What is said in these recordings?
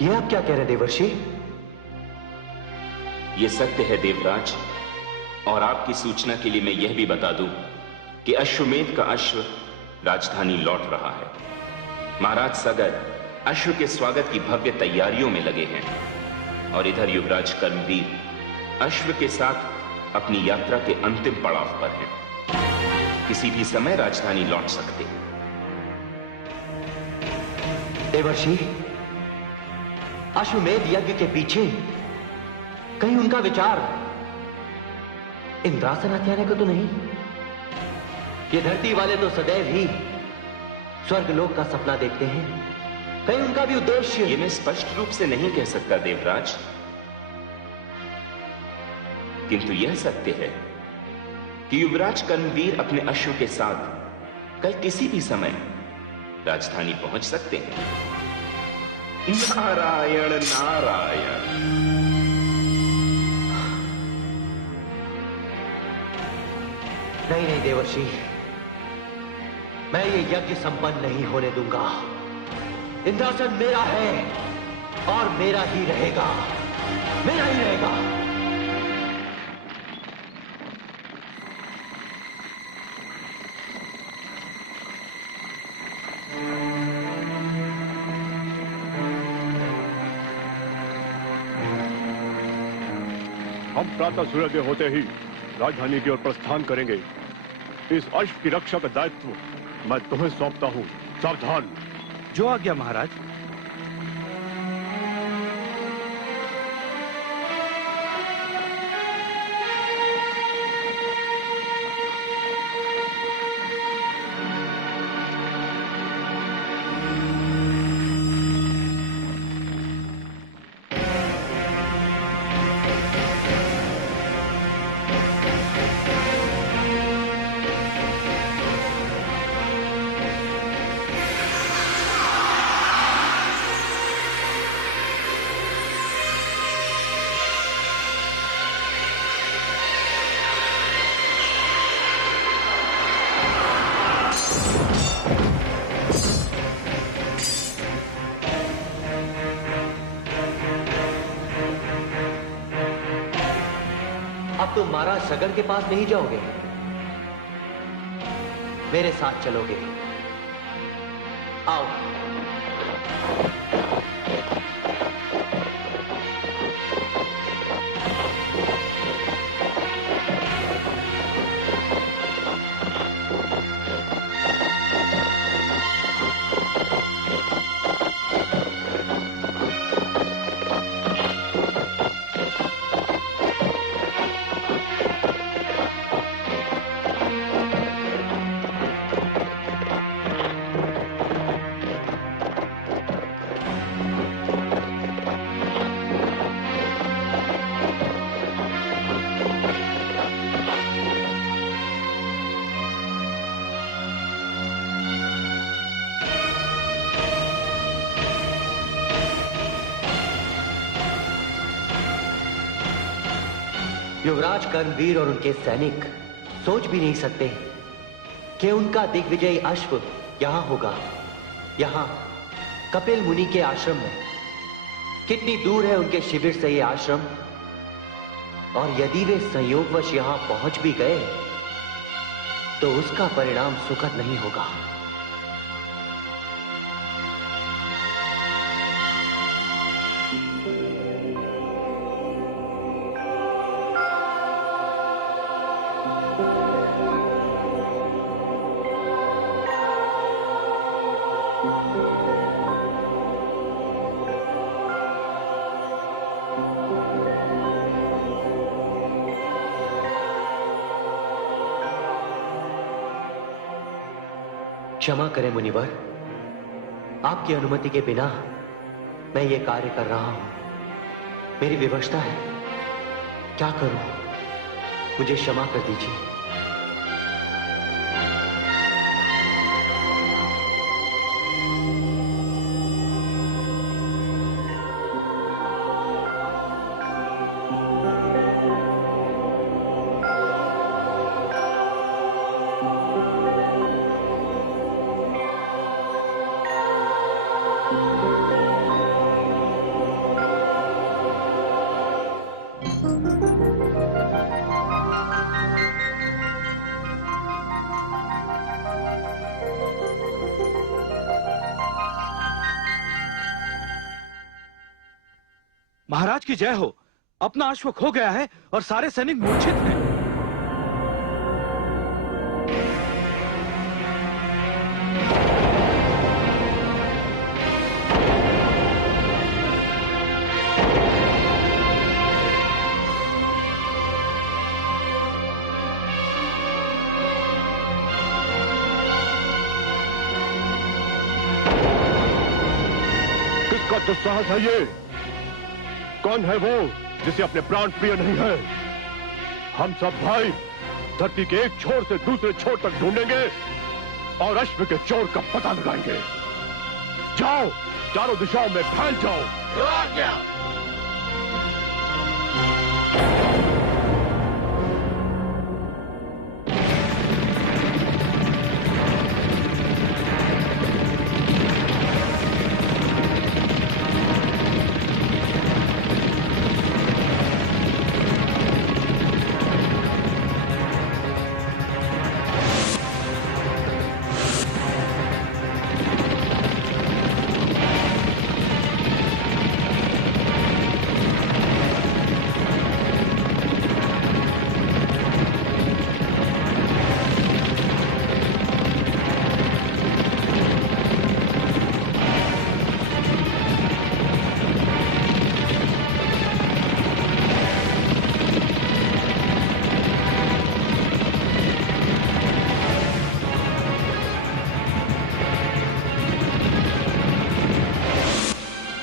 ये आप क्या कह रहे देवर्षि? ये सत्य है देवराज, और आपकी सूचना के लिए मैं यह भी बता दूं कि अश्वमेध का अश्व राजधानी लौट रहा है। महाराज सगर अश्व के स्वागत की भव्य तैयारियों में लगे हैं, और इधर युवराज कर्मवीर अश्व के साथ अपनी यात्रा के अंतिम पड़ाव पर हैं। किसी भी समय राजधानी लौट सकते हैं। देवर्षि, अश्वमेध यज्ञ के पीछे कहीं उनका विचार इंद्रासन हत्याने को तो नहीं? ये धरती वाले तो सदैव ही स्वर्गलोक का सपना देखते हैं। कहीं उनका भी उद्देश्य? ये मैं स्पष्ट रूप से नहीं कह सकता देवराज, किंतु यह सत्य है कि युवराज कर्मवीर अपने अश्व के साथ कल किसी भी समय राजधानी पहुंच सकते हैं। नारायण नारायण। नहीं नहीं देवर्षि, मैं ये यज्ञ संपन्न नहीं होने दूंगा। इंद्रासन मेरा है और मेरा ही रहेगा, मेरा ही रहेगा। हम प्रातः सूर्योदय होते ही राजधानी की ओर प्रस्थान करेंगे। इस अश्व की रक्षा का दायित्व मैं तुम्हें सौंपता हूँ। सावधान। जो आज्ञा महाराज। अब तुम महाराज सगर के पास नहीं जाओगे, मेरे साथ चलोगे। आओ। युवराज कर्मवीर और उनके सैनिक सोच भी नहीं सकते कि उनका दिग्विजयी अश्व यहां होगा, यहां कपिल मुनि के आश्रम में। कितनी दूर है उनके शिविर से ये आश्रम, और यदि वे संयोगवश यहां पहुंच भी गए तो उसका परिणाम सुखद नहीं होगा। क्षमा करें मुनिवर, आपकी अनुमति के बिना मैं ये कार्य कर रहा हूं। मेरी विवशता है, क्या करूं? मुझे क्षमा कर दीजिए। महाराज की जय हो। अपना अश्व खो गया है और सारे सैनिक मूर्छित हैं। किसका दुस्साहस है ये? कौन है वो जिसे अपने प्राण प्रिय नहीं है? हम सब भाई धरती के एक छोर से दूसरे छोर तक ढूंढेंगे और अश्व के चोर का पता लगाएंगे। जाओ, चारों दिशाओं में फैल जाओ।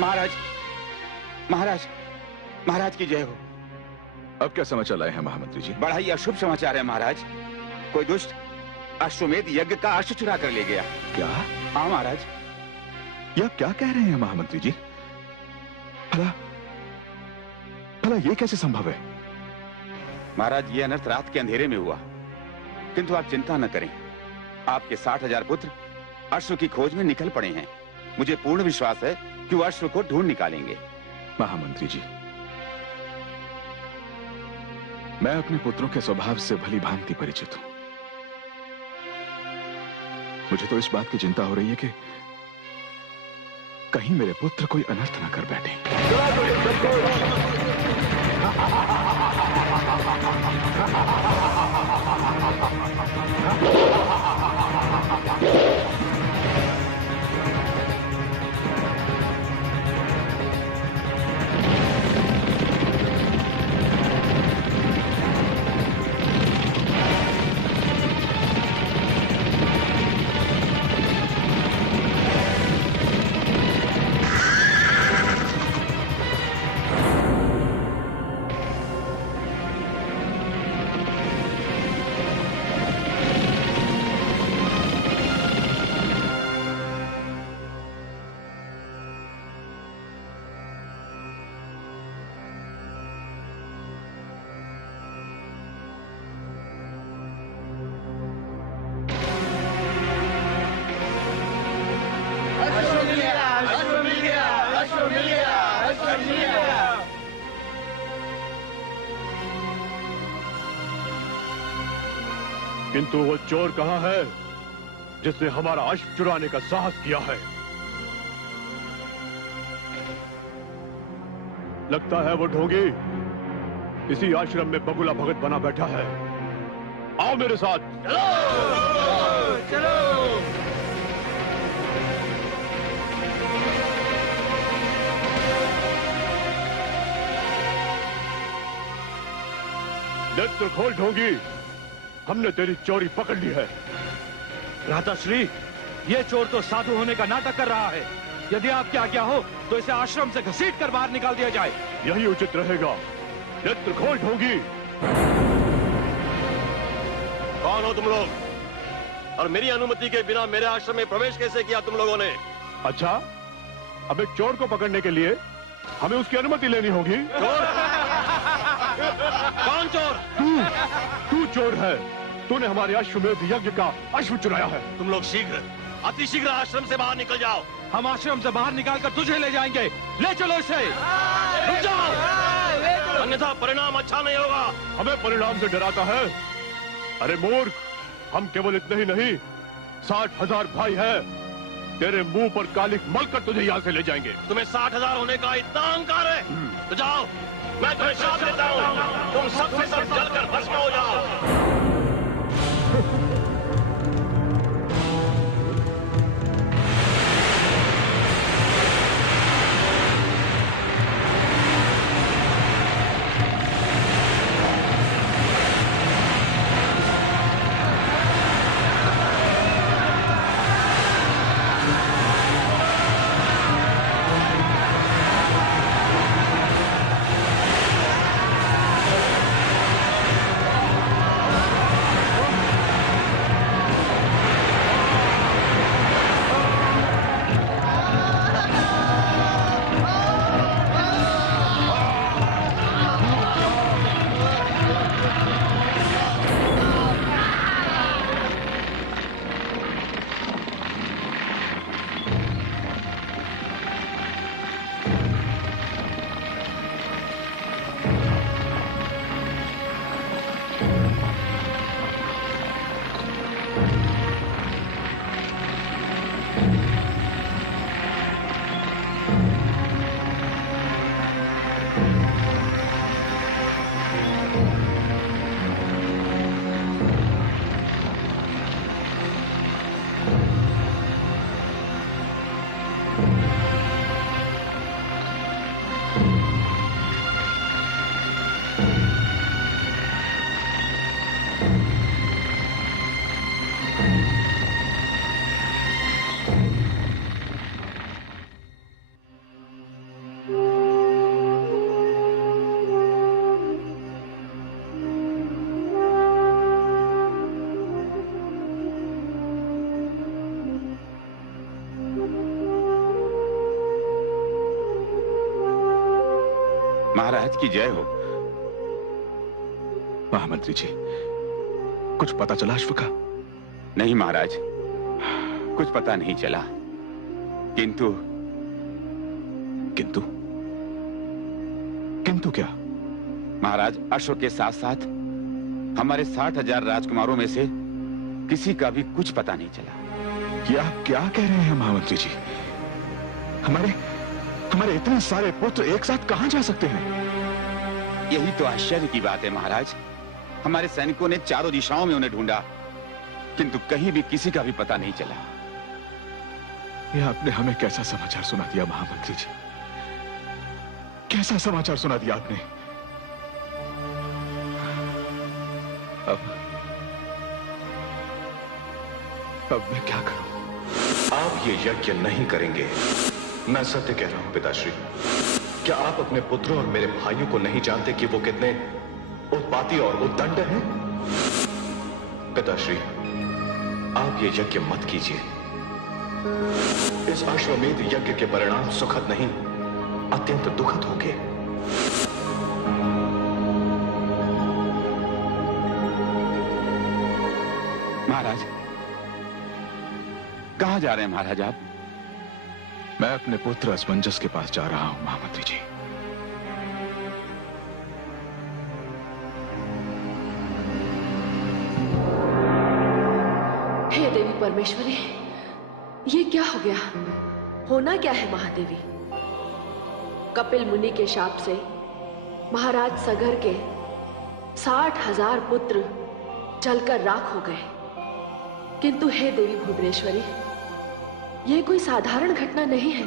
महाराज, महाराज, महाराज की जय हो। अब क्या समाचार लाए हैं महामंत्री जी? बड़ा ही अशुभ समाचार है महाराज। कोई दुष्ट अश्वमेध यज्ञ का अश्व चुरा कर ले गया। क्या? हाँ महाराज। यह क्या कह रहे हैं महामंत्री जी? भला भला ये कैसे संभव है? महाराज, ये अनर्थ रात के अंधेरे में हुआ, किंतु आप चिंता न करें। आपके 60,000 पुत्र अश्व की खोज में निकल पड़े हैं। मुझे पूर्ण विश्वास है कि वो अश्व को ढूंढ निकालेंगे। महामंत्री जी, मैं अपने पुत्रों के स्वभाव से भली भांति परिचित हूं। मुझे तो इस बात की चिंता हो रही है कि कहीं मेरे पुत्र कोई अनर्थ ना कर बैठे। किंतु वो चोर कहां है जिसने हमारा अश्व चुराने का साहस किया है? लगता है वो ढोंगी इसी आश्रम में बगुला भगत बना बैठा है। आओ मेरे साथ। चलो, चलो। नेत्र खोल ढोंगी, हमने तेरी चोरी पकड़ ली है। भ्राताश्री, ये चोर तो साधु होने का नाटक कर रहा है। यदि आपकी आज्ञा हो तो इसे आश्रम से घसीट कर बाहर निकाल दिया जाए। यही उचित रहेगा। नेत्र खोल ढोंगी। कौन हो तुम लोग, और मेरी अनुमति के बिना मेरे आश्रम में प्रवेश कैसे किया तुम लोगों ने? अच्छा, अब एक चोर को पकड़ने के लिए हमें उसकी अनुमति लेनी होगी। चोर? कौन चोर? तू चोर है। तूने हमारे अश्वमेध यज्ञ का अश्व चुराया है। तुम लोग शीघ्र, अति शीघ्र आश्रम से बाहर निकल जाओ। हम आश्रम से बाहर निकालकर तुझे ले जाएंगे। ले चलो इसे। रुक जाओ। अन्यथा परिणाम अच्छा नहीं होगा। हमें परिणाम से डराता है? अरे मूर्ख, हम केवल इतने ही नहीं, 60,000 भाई है। तेरे मुंह पर कालिक मलकर तुझे यहाँ से ले जाएंगे। तुम्हें 60,000 होने का इतना अहंकार है तो जाओ, मैं तुम्हें श्राप देता हूँ, तुम सबसे सब जलकर भस्म हो जाओ। महाराज की जय हो। महामंत्री जी, कुछ पता चला अश्व का? नहीं महाराज, कुछ पता नहीं चला। किंतु किंतु किंतु क्या? महाराज, अश्व के साथ साथ हमारे 60,000 राजकुमारों में से किसी का भी कुछ पता नहीं चला। क्या क्या कह रहे हैं महामंत्री जी? हमारे इतने सारे पुत्र एक साथ कहां जा सकते हैं? यही तो आश्चर्य की बात है महाराज। हमारे सैनिकों ने चारों दिशाओं में उन्हें ढूंढा, किंतु कहीं भी किसी का भी पता नहीं चला। यह आपने हमें कैसा समाचार सुना दिया महामंत्री जी? कैसा समाचार सुना दिया आपने? अब मैं क्या करूं? आप ये यज्ञ नहीं करेंगे, मैं सत्य कह रहा हूं पिताश्री। क्या आप अपने पुत्रों और मेरे भाइयों को नहीं जानते कि वो कितने उत्पाती और उद्दंड हैं? पिताश्री, आप ये यज्ञ मत कीजिए। इस अश्वमेध यज्ञ के परिणाम सुखद नहीं, अत्यंत दुखद होंगे। महाराज, कहां जा रहे हैं महाराज आप? मैं अपने पुत्र असमंजस के पास जा रहा हूं महामंत्री जी। हे देवी परमेश्वरी, ये क्या हो गया? होना क्या है महादेवी? कपिल मुनि के शाप से महाराज सगर के 60,000 पुत्र जलकर राख हो गए। किंतु हे देवी भुवनेश्वरी, ये कोई साधारण घटना नहीं है।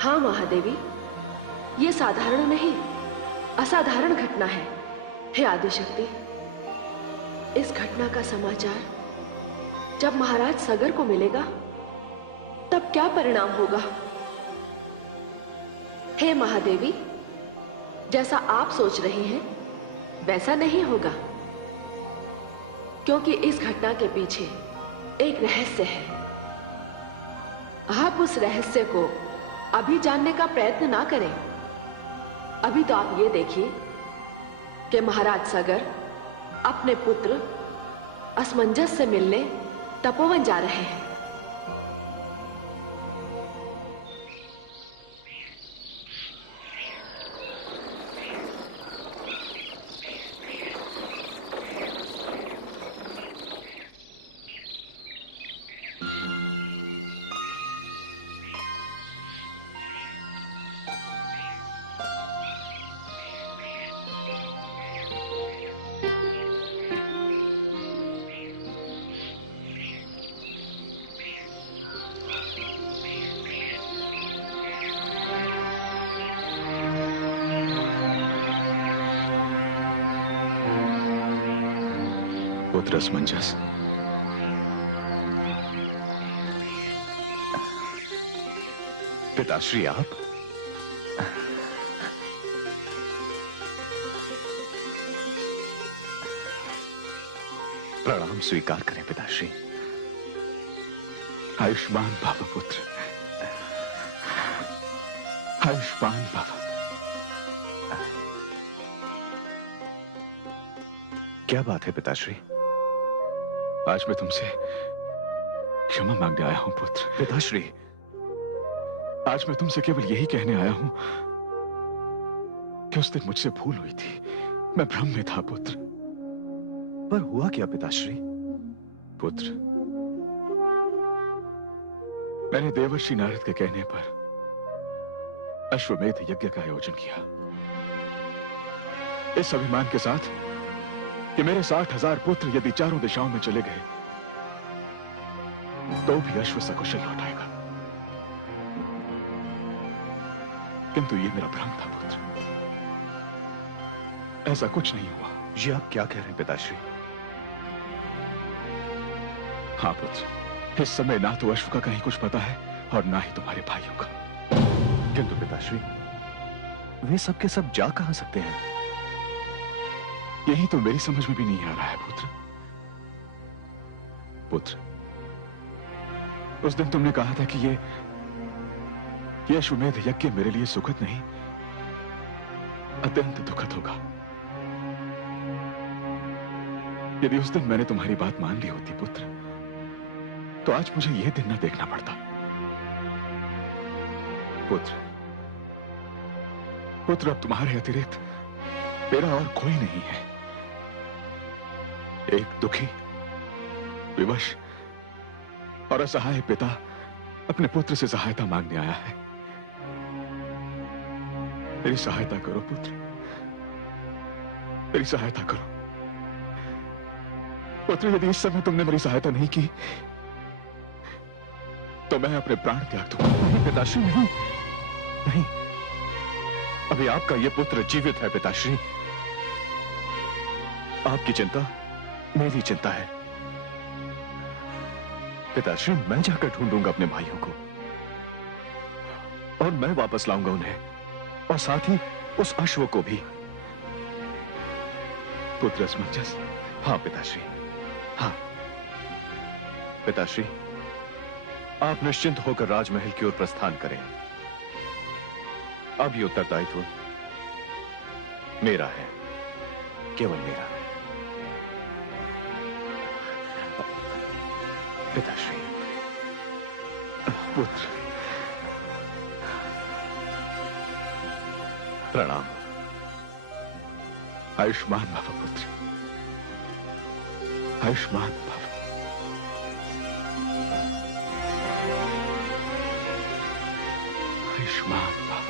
हाँ महादेवी, ये साधारण नहीं, असाधारण घटना है। हे आदिशक्ति, इस घटना का समाचार जब महाराज सगर को मिलेगा तब क्या परिणाम होगा? हे महादेवी, जैसा आप सोच रही हैं वैसा नहीं होगा, क्योंकि इस घटना के पीछे एक रहस्य है। आप उस रहस्य को अभी जानने का प्रयत्न ना करें। अभी तो आप ये देखिए कि महाराज सगर अपने पुत्र असमंजस से मिलने तपोवन जा रहे हैं। पुत्र असमंजस, पिताश्री आप प्रणाम स्वीकार करें पिताश्री। आयुष्मान भव पुत्र, आयुष्मान भव। क्या बात है पिताश्री? आज मैं तुमसे क्षमा मांगने आया हूं पुत्र। पिताश्री, आज मैं तुमसे केवल यही कहने आया हूं कि उस दिन मुझसे भूल हुई थी, मैं भ्रम में था पुत्र। पर हुआ क्या पिताश्री? पुत्र, मैंने देवर्षि नारद के कहने पर अश्वमेध यज्ञ का आयोजन किया, इस अभिमान के साथ कि मेरे 60,000 पुत्र यदि चारों दिशाओं में चले गए तो भी अश्व सकुशल लौट आएगा। किंतु ये मेरा भ्रम था पुत्र, ऐसा कुछ नहीं हुआ। ये आप क्या कह रहे हैं पिताश्री? हाँ पुत्र, इस समय ना तो अश्व का कहीं कुछ पता है और ना ही तुम्हारे भाइयों का। किंतु पिताश्री, वे सब के सब जा कहां सकते हैं? यही तो मेरी समझ में भी नहीं आ रहा है पुत्र। पुत्र, उस दिन तुमने कहा था कि ये अश्वमेध यज्ञ मेरे लिए सुखद नहीं, अत्यंत दुखद होगा। यदि उस दिन मैंने तुम्हारी बात मान ली होती पुत्र, तो आज मुझे यह दिन न देखना पड़ता। पुत्र, पुत्र, अब तुम्हारे अतिरिक्त मेरा और कोई नहीं है। एक दुखी, विवश और असहाय पिता अपने पुत्र से सहायता मांगने आया है। मेरी सहायता करो पुत्र, मेरी सहायता करो पुत्र। यदि इस समय तुमने मेरी सहायता नहीं की तो मैं अपने प्राण त्याग दूंगा। नहीं पिताश्री, नहीं नहीं, अभी आपका यह पुत्र जीवित है पिताश्री। आपकी चिंता मेरी चिंता है पिताश्री। मैं जाकर ढूंढूंगा अपने भाइयों को और मैं वापस लाऊंगा उन्हें, और साथ ही उस अश्व को भी। पुत्र असमंजस। हाँ पिताश्री, हाँ पिताश्री, आप निश्चिंत होकर राजमहल की ओर प्रस्थान करें। अब ये उत्तरदायित्व मेरा है, केवल मेरा। पिताश्री, पुत्र, प्रणाम। आयुष्मान भव पुत्र, आयुष्मान भव। आयुष्मान भव।